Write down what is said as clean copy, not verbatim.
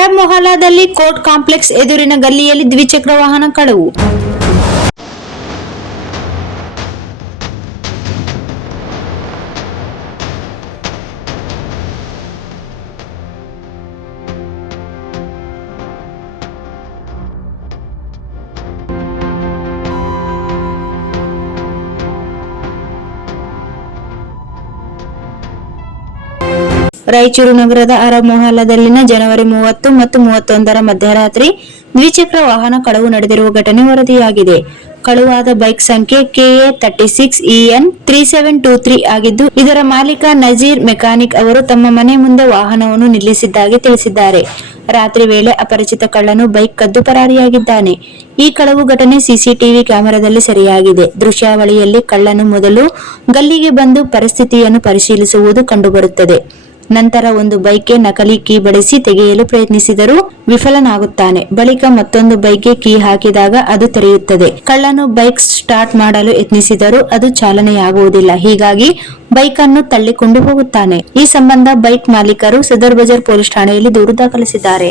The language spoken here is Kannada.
ಅರಬ್ ಮೊಹಲ್ಲಾದಲ್ಲಿ ಕೋರ್ಟ್ ಕಾಂಪ್ಲೆಕ್ಸ್ ಎದುರಿನ ಗಲ್ಲಿಯಲ್ಲಿ ದ್ವಿಚಕ್ರ ವಾಹನ ಕಳವು. ರಾಯಚೂರು ನಗರದ ಅರಬ್ ಮೊಹಲ್ಲಾದಲ್ಲಿನ ಜನವರಿ 30 ಮತ್ತು 31ರ ಮಧ್ಯರಾತ್ರಿ ದ್ವಿಚಕ್ರ ವಾಹನ ಕಳವು ನಡೆದಿರುವ ಘಟನೆ ವರದಿಯಾಗಿದೆ. ಕಳುವಾದ ಬೈಕ್ ಸಂಖ್ಯೆ KA36EN 3723 ಆಗಿದ್ದು, ಇದರ ಮಾಲೀಕ ನಜೀರ್ ಮೆಕ್ಯಾನಿಕ್ ಅವರು ತಮ್ಮ ಮನೆ ಮುಂದೆ ವಾಹನವನ್ನು ನಿಲ್ಲಿಸಿದ್ದಾಗಿ ತಿಳಿಸಿದ್ದಾರೆ. ರಾತ್ರಿ ವೇಳೆ ಅಪರಿಚಿತ ಕಳ್ಳನು ಬೈಕ್ ಕದ್ದು ಪರಾರಿಯಾಗಿದ್ದಾನೆ. ಈ ಕಳವು ಘಟನೆ ಸಿಸಿಟಿವಿ ಕ್ಯಾಮೆರಾದಲ್ಲಿ ಸೆರೆಯಾಗಿದೆ. ದೃಶ್ಯಾವಳಿಯಲ್ಲಿ ಕಳ್ಳನು ಮೊದಲು ಗಲ್ಲಿಗೆ ಬಂದು ಪರಿಸ್ಥಿತಿಯನ್ನು ಪರಿಶೀಲಿಸುವುದು ಕಂಡುಬರುತ್ತದೆ. ನಂತರ ಒಂದು ಬೈಕ್ಗೆ ನಕಲಿ ಕೀ ಬಳಸಿ ತೆಗೆಯಲು ಪ್ರಯತ್ನಿಸಿದರೂ ವಿಫಲನಾಗುತ್ತಾನೆ. ಬಳಿಕ ಮತ್ತೊಂದು ಬೈಕ್ಗೆ ಕೀ ಹಾಕಿದಾಗ ಅದು ತೆರೆಯುತ್ತದೆ. ಕಳ್ಳನು ಬೈಕ್ ಸ್ಟಾರ್ಟ್ ಮಾಡಲು ಯತ್ನಿಸಿದರೂ ಅದು ಚಾಲನೆಯಾಗುವುದಿಲ್ಲ. ಹೀಗಾಗಿ ಬೈಕ್ ಅನ್ನು ತಳ್ಳಿಕೊಂಡು ಹೋಗುತ್ತಾನೆ. ಈ ಸಂಬಂಧ ಬೈಕ್ ಮಾಲೀಕರು ಸದರ್ ಬಜಾರ್ ಪೊಲೀಸ್ ಠಾಣೆಯಲ್ಲಿ ದೂರು ದಾಖಲಿಸಿದ್ದಾರೆ.